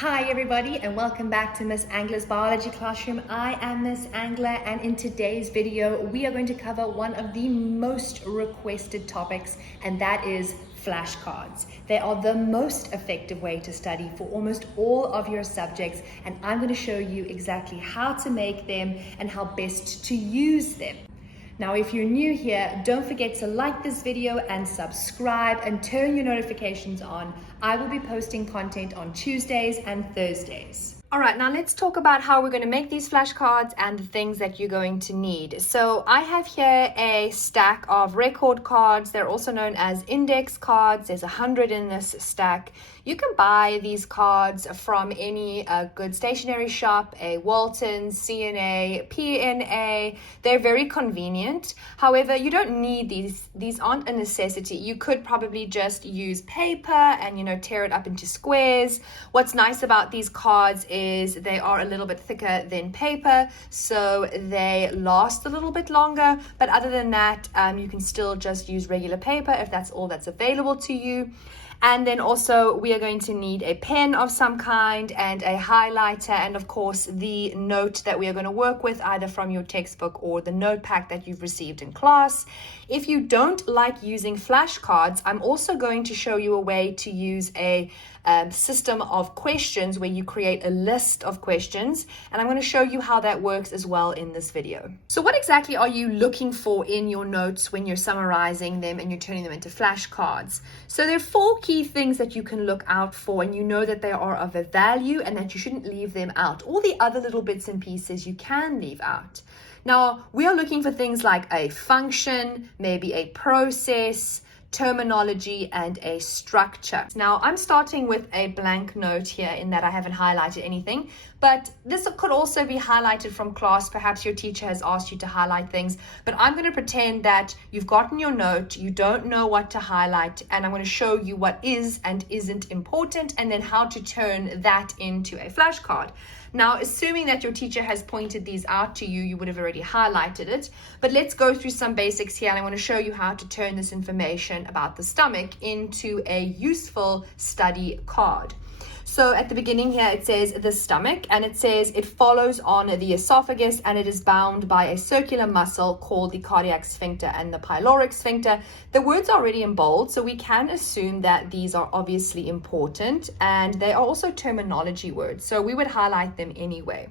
Hi everybody and welcome back to Miss Angler's Biology Classroom. I am Miss Angler and in today's video we are going to cover one of the most requested topics, and that is flashcards. They are the most effective way to study for almost all of your subjects, and I'm going to show you exactly how to make them and how best to use them. Now, if you're new here, don't forget to like this video and subscribe and turn your notifications on. I will be posting content on Tuesdays and Thursdays. All right, now let's talk about how we're going to make these flashcards and the things that you're going to need. So I have here a stack of record cards. They're also known as index cards. There's 100 in this stack. You can buy these cards from any good stationery shop, a Walton's, CNA, PNA. They're very convenient. However, you don't need these. These aren't a necessity. You could probably just use paper and, tear it up into squares. What's nice about these cards is they are a little bit thicker than paper, so they last a little bit longer. But other than that, you can still just use regular paper if that's all that's available to you. And then also we are going to need a pen of some kind and a highlighter, and of course the note that we are going to work with either from your textbook or the note pack that you've received in class. If you don't like using flashcards, I'm also going to show you a way to use a system of questions where you create a list of questions, and I'm going to show you how that works as well in this video. So what exactly are you looking for in your notes when you're summarizing them and you're turning them into flashcards? So there are 4 key things that you can look out for, and you know that they are of a value and that you shouldn't leave them out. All the other little bits and pieces you can leave out. Now, we are looking for things like a function, maybe a process, terminology, and a structure. Now, I'm starting with a blank note here in that I haven't highlighted anything, but this could also be highlighted from class. Perhaps your teacher has asked you to highlight things, but I'm going to pretend that you've gotten your note, you don't know what to highlight, and I'm going to show you what is and isn't important and then how to turn that into a flashcard. Now, assuming that your teacher has pointed these out to you, you would have already highlighted it. But let's go through some basics here, and I want to show you how to turn this information about the stomach into a useful study card. So at the beginning here, it says the stomach, and it says it follows on the esophagus, and it is bound by a circular muscle called the cardiac sphincter and the pyloric sphincter. The words are already in bold, so we can assume that these are obviously important, and they are also terminology words, so we would highlight them anyway.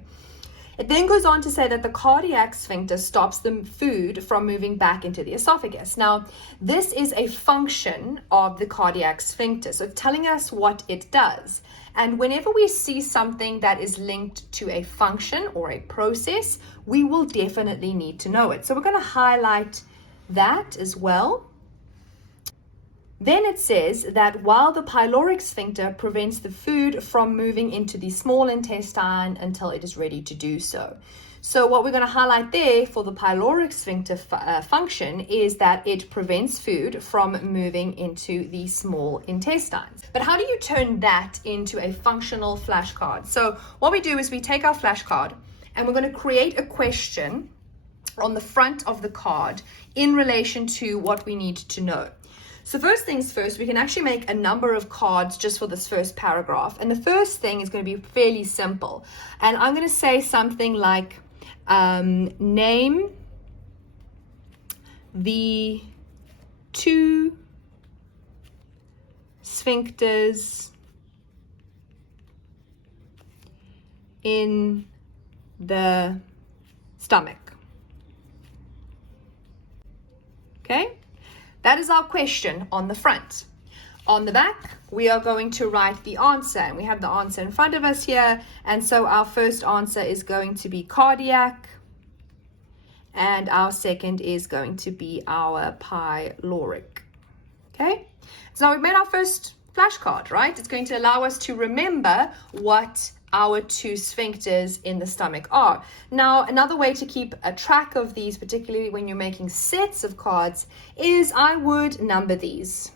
It then goes on to say that the cardiac sphincter stops the food from moving back into the esophagus. Now, this is a function of the cardiac sphincter, so it's telling us what it does. And whenever we see something that is linked to a function or a process, we will definitely need to know it. So we're going to highlight that as well. Then it says that while the pyloric sphincter prevents the food from moving into the small intestine until it is ready to do so. So what we're going to highlight there for the pyloric sphincter function is that it prevents food from moving into the small intestines. But how do you turn that into a functional flashcard? So what we do is we take our flashcard and we're going to create a question on the front of the card in relation to what we need to know. So first things first, we can actually make a number of cards just for this first paragraph. And the first thing is going to be fairly simple. And I'm going to say something like, name the 2 sphincters in the stomach. Okay? That is our question on the front. On the back, we are going to write the answer, and we have the answer in front of us here. And so our first answer is going to be cardiac, and our second is going to be our pyloric. Okay, so now we've made our first flashcard, right? It's going to allow us to remember what our 2 sphincters in the stomach are. Now, another way to keep a track of these, particularly when you're making sets of cards, is I would number these.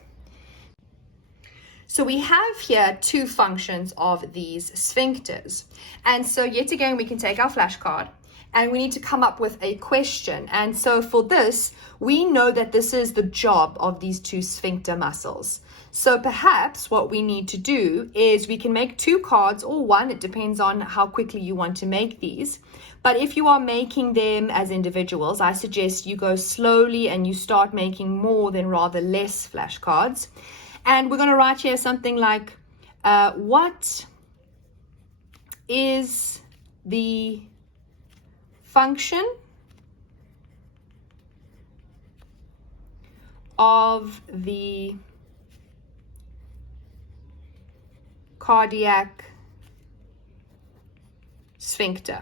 So we have here 2 functions of these sphincters. And so yet again, we can take our flashcard and we need to come up with a question. And so for this, we know that this is the job of these 2 sphincter muscles. So perhaps what we need to do is we can make 2 cards or 1. It depends on how quickly you want to make these. But if you are making them as individuals, I suggest you go slowly and you start making more than rather less flashcards. And we're going to write here something like, what is the function of the cardiac sphincter?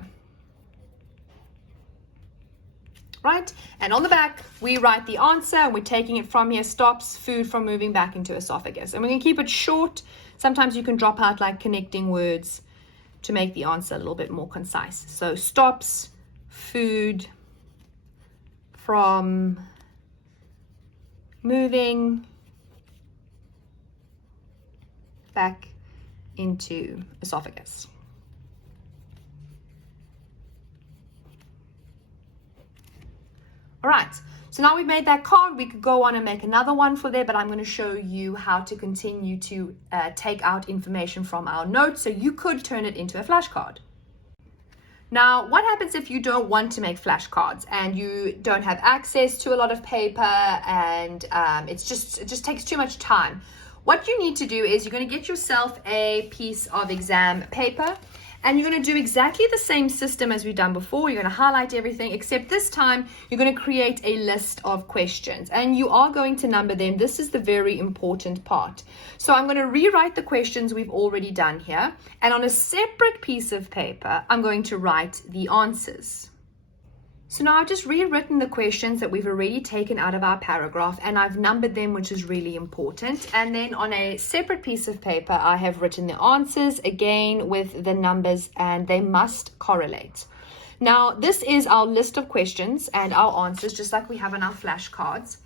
Right? And on the back, we write the answer, and we're taking it from here, stops food from moving back into esophagus. And we're going to keep it short. Sometimes you can drop out like connecting words to make the answer a little bit more concise. So stops food from moving back into esophagus. All right, so now we've made that card. We could go on and make another one for there, but I'm going to show you how to continue to take out information from our notes, so you could turn it into a flashcard. Now, what happens if you don't want to make flashcards and you don't have access to a lot of paper and it just takes too much time? What you need to do is you're going to get yourself a piece of exam paper, and you're going to do exactly the same system as we've done before. You're going to highlight everything, except this time you're going to create a list of questions, and you are going to number them. This is the very important part. So I'm going to rewrite the questions we've already done here, and on a separate piece of paper, I'm going to write the answers. So now I've just rewritten the questions that we've already taken out of our paragraph, and I've numbered them, which is really important. And then on a separate piece of paper, I have written the answers again with the numbers, and they must correlate. Now, this is our list of questions and our answers, just like we have on our flashcards.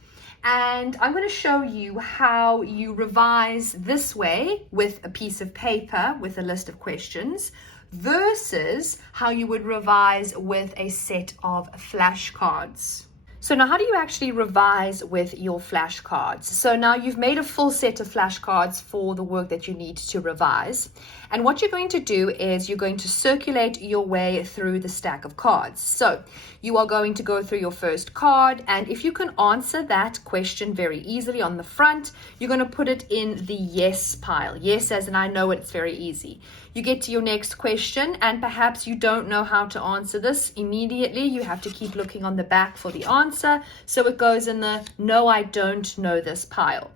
And I'm going to show you how you revise this way with a piece of paper with a list of questions versus how you would revise with a set of flashcards. So now how do you actually revise with your flashcards? So now you've made a full set of flashcards for the work that you need to revise. And what you're going to do is you're going to circulate your way through the stack of cards. So you are going to go through your first card, and if you can answer that question very easily on the front, you're going to put it in the yes pile. Yes, as in I know it, it's very easy. You get to your next question, and perhaps you don't know how to answer this immediately. You have to keep looking on the back for the answer. So it goes in the no, I don't know this pile.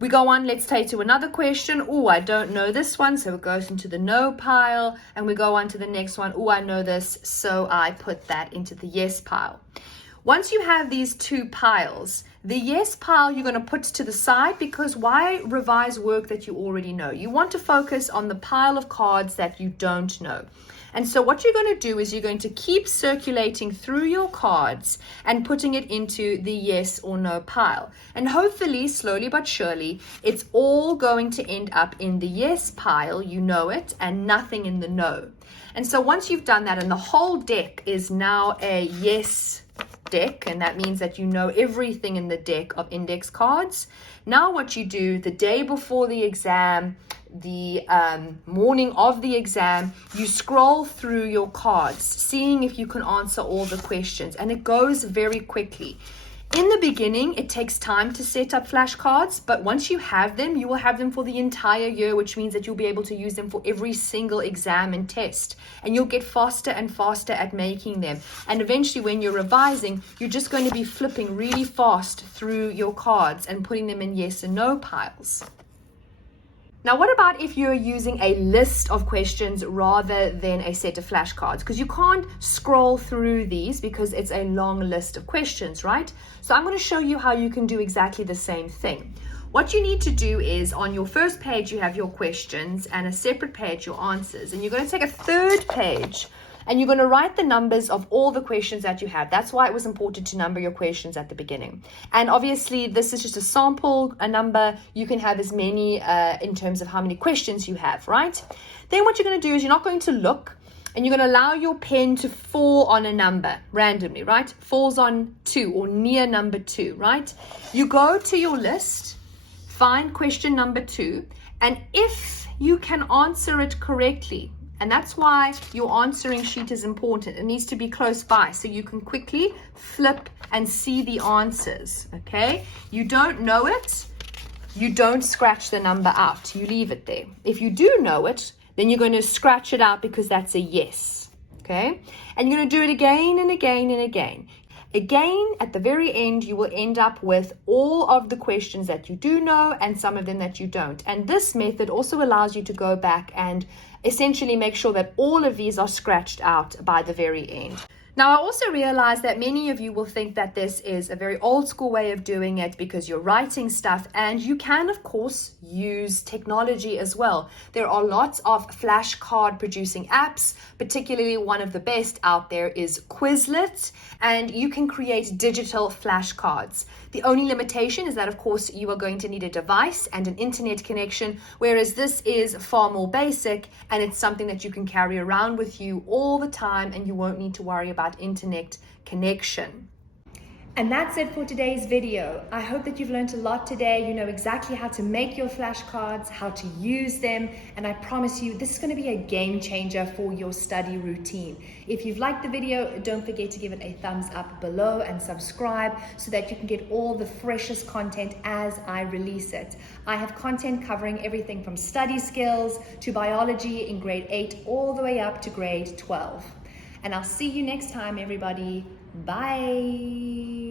We go on, let's take to another question. Oh, I don't know this one, so it goes into the no pile. And we go on to the next one. Oh, I know this, so I put that into the yes pile. Once you have these two piles, the yes pile you're going to put to the side, because why revise work that you already know? You want to focus on the pile of cards that you don't know. And so what you're going to do is you're going to keep circulating through your cards and putting it into the yes or no pile. And hopefully, slowly but surely, it's all going to end up in the yes pile, you know it, and nothing in the no. And so once you've done that, and the whole deck is now a yes deck, and that means that you know everything in the deck of index cards. Now what you do the day before the exam, the morning of the exam, you scroll through your cards, seeing if you can answer all the questions, and it goes very quickly. In the beginning, it takes time to set up flashcards, but once you have them, you will have them for the entire year, which means that you'll be able to use them for every single exam and test, and you'll get faster and faster at making them. And eventually, when you're revising, you're just going to be flipping really fast through your cards and putting them in yes and no piles. Now, what about if you're using a list of questions rather than a set of flashcards? Because you can't scroll through these because it's a long list of questions, right? So I'm going to show you how you can do exactly the same thing. What you need to do is on your first page, you have your questions, and a separate page, your answers. And you're going to take a third page and you're going to write the numbers of all the questions that you have. That's why it was important to number your questions at the beginning. And obviously, this is just a sample, a number. You can have as many in terms of how many questions you have, right? Then what you're going to do is you're not going to look, and you're going to allow your pen to fall on a number randomly, right? Falls on 2 or near number 2, right? You go to your list, find question number 2, and if you can answer it correctly, and that's why your answering sheet is important. It needs to be close by so you can quickly flip and see the answers, okay? You don't know it, you don't scratch the number out. You leave it there. If you do know it, then you're going to scratch it out because that's a yes, okay? And you're going to do it again and again and again. Again, at the very end, you will end up with all of the questions that you do know and some of them that you don't. And this method also allows you to go back and essentially make sure that all of these are scratched out by the very end. Now, I also realize that many of you will think that this is a very old school way of doing it because you're writing stuff, and you can, of course, use technology as well. There are lots of flashcard producing apps, particularly one of the best out there is Quizlet, and you can create digital flashcards. The only limitation is that, of course, you are going to need a device and an internet connection, whereas this is far more basic, and it's something that you can carry around with you all the time, and you won't need to worry about internet connection. And that's it for today's video. I hope that you've learned a lot today. You know exactly how to make your flashcards, how to use them, and I promise you this is going to be a game changer for your study routine. If you've liked the video, don't forget to give it a thumbs up below and subscribe so that you can get all the freshest content as I release it. I have content covering everything from study skills to biology in grade 8 all the way up to grade 12. And I'll see you next time, everybody. Bye.